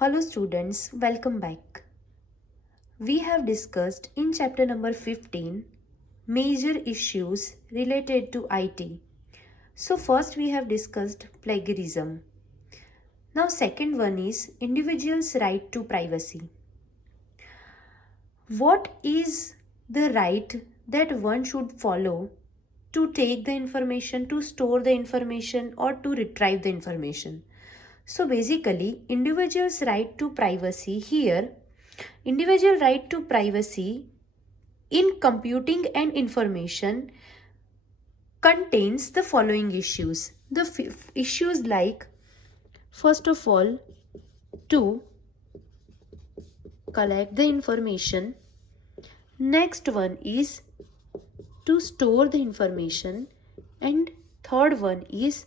Hello students, welcome back. We have discussed in chapter number 15 major issues related to IT. So first we have discussed plagiarism. Now second one is individual's right to privacy. What is the right that one should follow to take the information, to store the information or to retrieve the information? So basically, individual's right to privacy here, individual right to privacy in computing and information contains the following issues. The issues like, first of all, to collect the information. Next one is to store the information. And third one is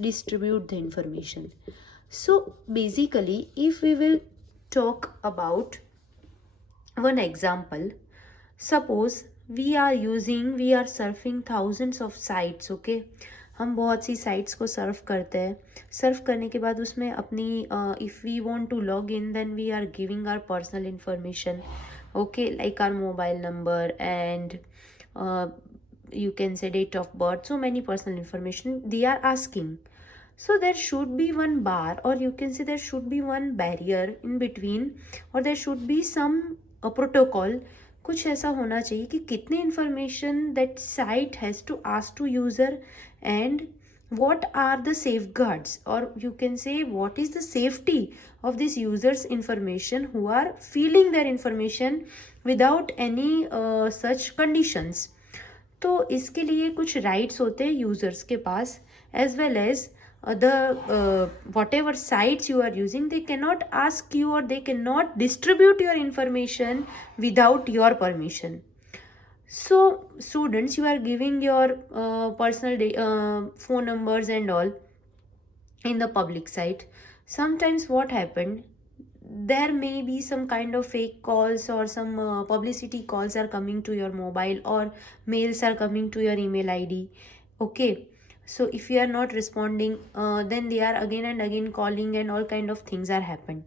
distribute the information. So basically, if we will talk about one example, suppose we are surfing thousands of sites, okay? हम बहुत सी sites को Surf करते हैं. Surf करने के बाद उसमें अपनी if we want to log in then we are giving our personal information, okay, like our mobile number and you can say date of birth, so many personal information they are asking. So there should be one bar, or you can say there should be one barrier in between, or there should be some protocol. कुछ ऐसा होना चाहिए कि कितने information that site has to ask to user and what are the safeguards, or you can say what is the safety of this users information who are filling their information without any such conditions. तो इसके लिए कुछ rights होते हैं users के पास, as well as the whatever sites you are using, they cannot ask you or they cannot distribute your information without your permission. So students, you are giving your personal phone numbers and all in the public site. Sometimes what happened, there may be some kind of fake calls or some publicity calls are coming to your mobile, or mails are coming to your email ID, okay? So if you are not responding, then they are again and again calling and all kind of things are happened.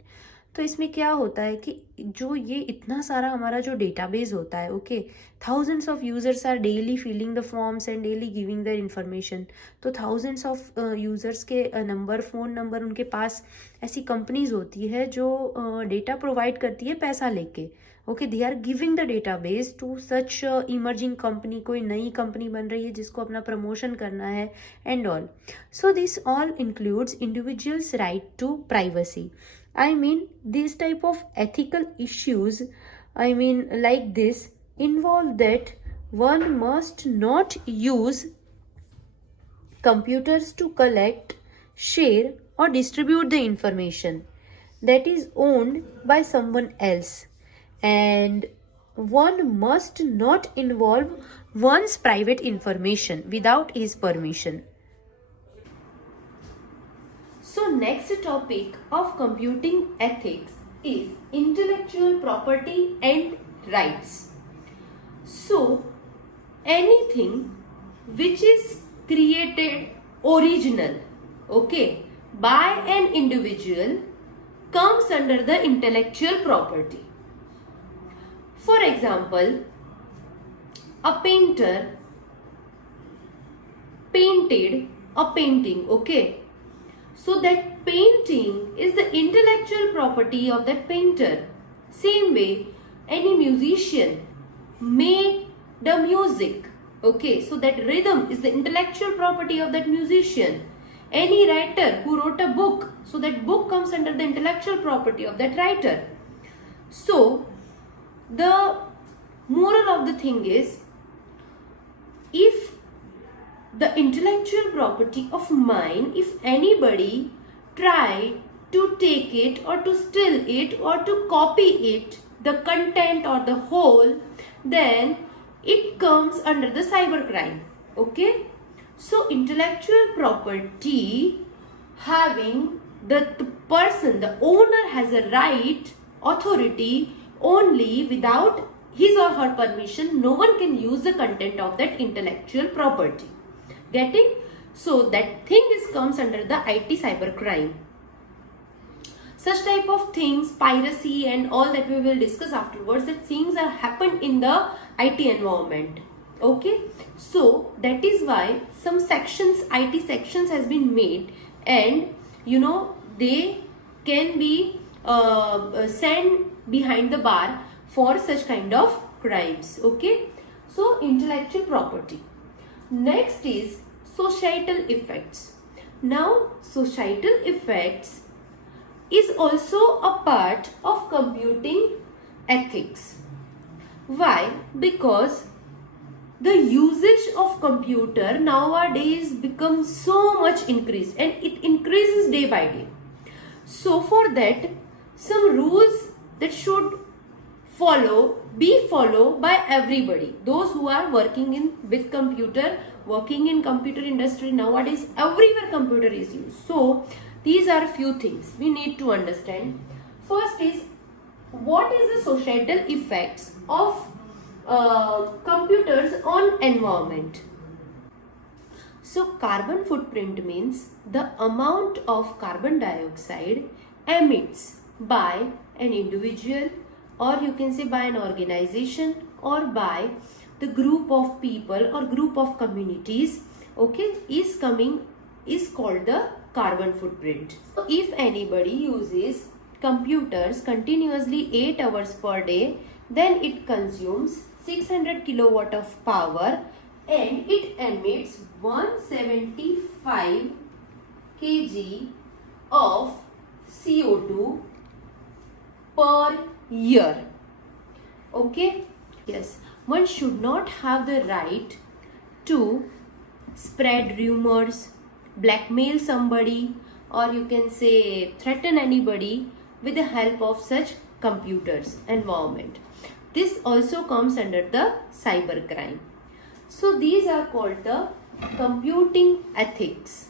तो इसमें क्या होता है कि जो ये इतना सारा हमारा जो डेटाबेस होता है, okay, thousands of users are daily filling the forms and daily giving their information. तो thousands of users के नंबर, फ़ोन नंबर उनके पास, ऐसी कंपनीज होती है जो डेटा प्रोवाइड करती है पैसा लेके, okay, they are giving the database to such emerging company. कोई नई कंपनी बन रही है जिसको अपना प्रमोशन करना है and all. So this all includes individuals right to privacy. I mean, these type of ethical issues, I mean, like this, involve that one must not use computers to collect, share, or distribute the information that is owned by someone else, and one must not involve one's private information without his permission. So next topic of computing ethics is intellectual property and rights. So anything which is created original, okay, by an individual comes under the intellectual property. For example, a painter painted a painting, okay? So that painting is the intellectual property of that painter. Same way, any musician made the music, okay? So that rhythm is the intellectual property of that musician. Any writer who wrote a book, so that book comes under the intellectual property of that writer. So the moral of the thing is, if the intellectual property of mine, if anybody try to take it or to steal it or to copy it, the content or the whole, then it comes under the cybercrime, okay? So intellectual property, having the person, the owner has a right, authority only. Without his or her permission, no one can use the content of that intellectual property. Getting? So that thing comes under the IT cybercrime. such type of things, piracy and all that we will discuss afterwards, that things are happened in the IT environment. Okay, so that is why some sections, IT sections has been made, and you know they can be sent behind the bar for such kind of crimes. Okay, so intellectual property. Next is societal effects. Now societal effects is also a part of computing ethics. Why? Because the usage of computer nowadays becomes so much increased, and it increases day by day. So for that, some rules that should be followed by everybody. Those who are working in with computer, working in computer industry nowadays, everywhere computer is used. So these are a few things we need to understand. First is, what is the societal effects of computers on environment? So carbon footprint means the amount of carbon dioxide emits by an individual, or you can say by an organization, or by the group of people or group of communities, okay, is called the carbon footprint. So if anybody uses computers continuously 8 hours per day, then it consumes 600 kilowatt of power, and it emits 175 kg of CO2 per year. Okay, yes, one should not have the right to spread rumors, blackmail somebody, or you can say threaten anybody with the help of such computers environment. This also comes under the cybercrime. So these are called the computing ethics.